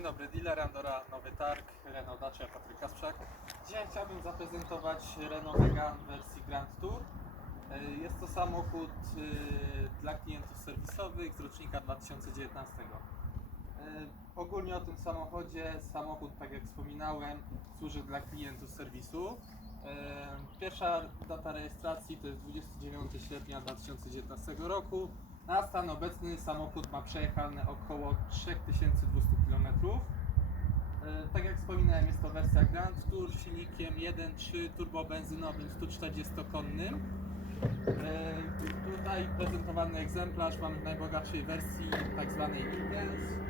Dzień dobry, dealer Andora Nowy Targ, Renault Dacia, Patryk Kasprzak. Dzisiaj chciałbym zaprezentować Renault Megane wersji Grand Tour. E, Jest to samochód e, dla klientów serwisowych z rocznika 2019. E, Ogólnie o tym samochodzie, samochód, tak jak wspominałem, służy dla klientów serwisu. Pierwsza data rejestracji to jest 29 sierpnia 2019 roku. Na stan obecny samochód ma przejechane około 3200 km. E, Tak jak wspominałem, jest to wersja Grand Tour z silnikiem 1.3 turbobenzynowym 140-konnym. E, Tutaj prezentowany egzemplarz mamy w najbogatszej wersji tak zwanej Intense.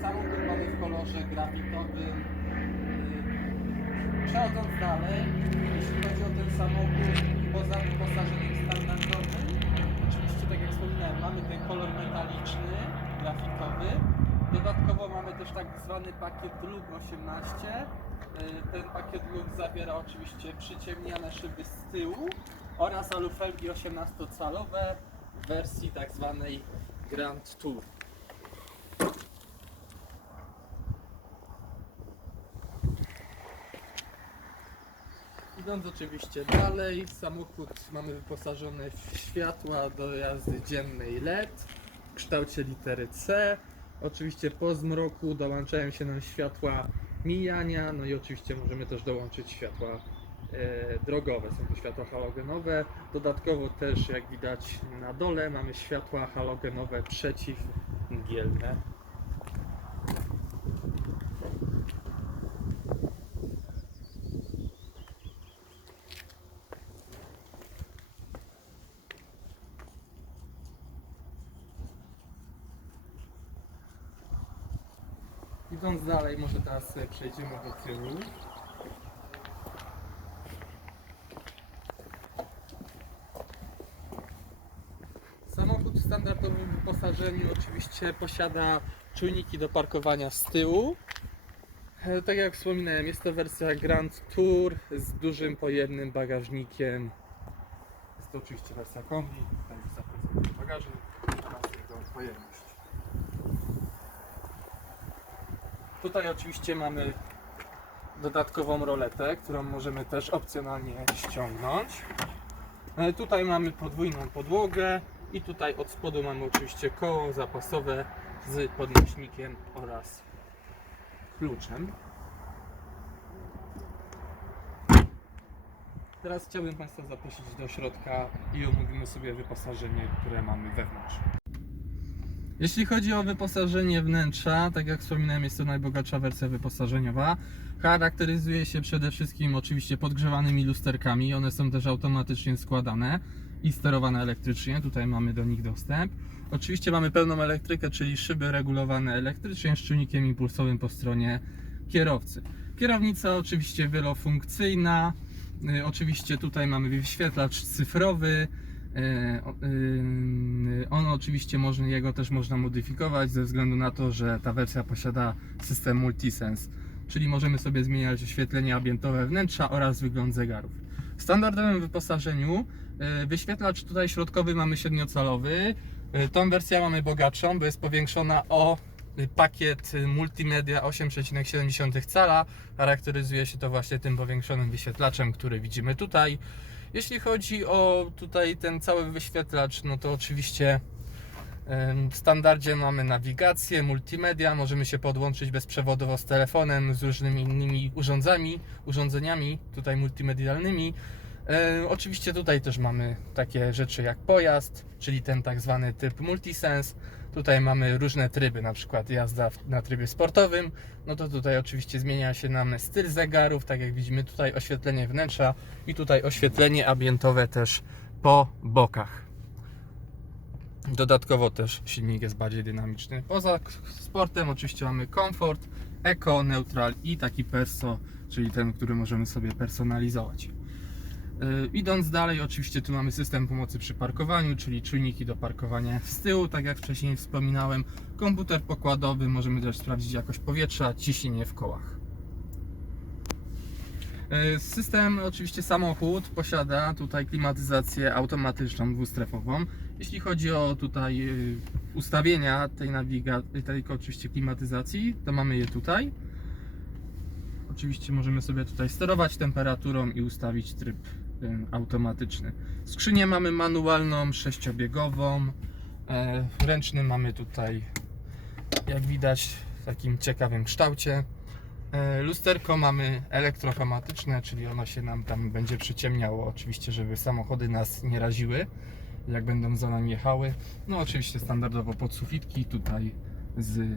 Samochód mamy w kolorze grafitowym. E, Przechodząc dalej, jeśli chodzi o ten samochód poza wyposażeniem standardowym, też tak zwany pakiet LUK 18. E, Ten pakiet LUK zawiera oczywiście przyciemniane szyby z tyłu oraz alufelgi 18-calowe w wersji tak zwanej Grand Tour. Idąc oczywiście dalej, samochód mamy wyposażony w światła do jazdy dziennej LED w kształcie litery C. Oczywiście po zmroku dołączają się nam światła mijania, no i oczywiście możemy też dołączyć światła e, drogowe. Są to światła halogenowe. Dodatkowo też, jak widać na dole, mamy światła halogenowe przeciwmgielne. Idąc dalej, może teraz przejdziemy do tyłu. Samochód w standardowym wyposażeniu oczywiście posiada czujniki do parkowania z tyłu. E, Tak jak wspominałem, jest to wersja Grand Tour z dużym pojemnym bagażnikiem. Jest to oczywiście wersja kombi, tutaj zaprezentuję bagażnik oraz jego pojemność. Tutaj oczywiście mamy dodatkową roletę, którą możemy też opcjonalnie ściągnąć. E, Tutaj mamy podwójną podłogę i tutaj od spodu mamy oczywiście koło zapasowe z podnośnikiem oraz kluczem. Teraz chciałbym Państwa zaprosić do środka i omówimy sobie wyposażenie, które mamy wewnątrz. Jeśli chodzi o wyposażenie wnętrza, tak jak wspominałem, jest to najbogatsza wersja wyposażeniowa. Charakteryzuje się przede wszystkim oczywiście podgrzewanymi lusterkami. One są też automatycznie składane i sterowane elektrycznie. Tutaj mamy do nich dostęp. Oczywiście mamy pełną elektrykę, czyli szyby regulowane elektrycznie z czujnikiem impulsowym po stronie kierowcy. Kierownica oczywiście wielofunkcyjna. Y, Oczywiście tutaj mamy wyświetlacz cyfrowy. E, On oczywiście można, jego też można modyfikować ze względu na to, że ta wersja posiada system Multisense, czyli możemy sobie zmieniać oświetlenie ambientowe wnętrza oraz wygląd zegarów. W standardowym wyposażeniu e, wyświetlacz tutaj środkowy mamy siedmiocalowy. E, Tą wersję mamy bogatszą, bo jest powiększona o e, pakiet multimedia 8,7 cala. Charakteryzuje się to właśnie tym powiększonym wyświetlaczem, który widzimy tutaj. Jeśli chodzi o tutaj ten cały wyświetlacz, no to oczywiście w standardzie mamy nawigację, multimedia, możemy się podłączyć bezprzewodowo z telefonem, z różnymi innymi urządzami, urządzeniami tutaj multimedialnymi. Oczywiście tutaj też mamy takie rzeczy jak pojazd, czyli ten tak zwany typ multisense. Tutaj mamy różne tryby, na przykład jazda na trybie sportowym. No to tutaj oczywiście zmienia się nam styl zegarów, tak jak widzimy tutaj oświetlenie wnętrza i tutaj oświetlenie ambientowe też po bokach. Dodatkowo też silnik jest bardziej dynamiczny. Poza sportem oczywiście mamy komfort, eco, neutral i taki perso, czyli ten, który możemy sobie personalizować. Yy, Idąc dalej, oczywiście tu mamy system pomocy przy parkowaniu, czyli czujniki do parkowania z tyłu, tak jak wcześniej wspominałem. Komputer pokładowy, możemy też sprawdzić jakość powietrza, ciśnienie w kołach. Yy, System, oczywiście samochód posiada tutaj klimatyzację automatyczną dwustrefową. Jeśli chodzi o tutaj yy, ustawienia tej nawigacji, tej oczywiście klimatyzacji, to mamy je tutaj. Oczywiście możemy sobie tutaj sterować temperaturą i ustawić tryb automatyczny. Skrzynię mamy manualną, sześciobiegową. E, Ręczny mamy tutaj, jak widać, w takim ciekawym kształcie. E, Lusterko mamy elektrochromatyczne, czyli ono się nam tam będzie przyciemniało, oczywiście, żeby samochody nas nie raziły, jak będą za nami jechały. No oczywiście standardowo podsufitki tutaj z y,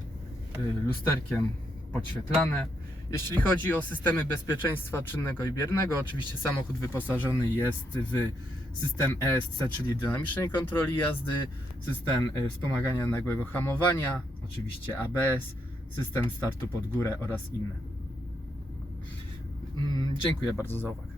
lusterkiem podświetlane. Jeśli chodzi o systemy bezpieczeństwa czynnego i biernego, oczywiście samochód wyposażony jest w system ESC, czyli dynamicznej kontroli jazdy, system y, wspomagania nagłego hamowania, oczywiście ABS, system startu pod górę oraz inne. Mm, Dziękuję bardzo za uwagę.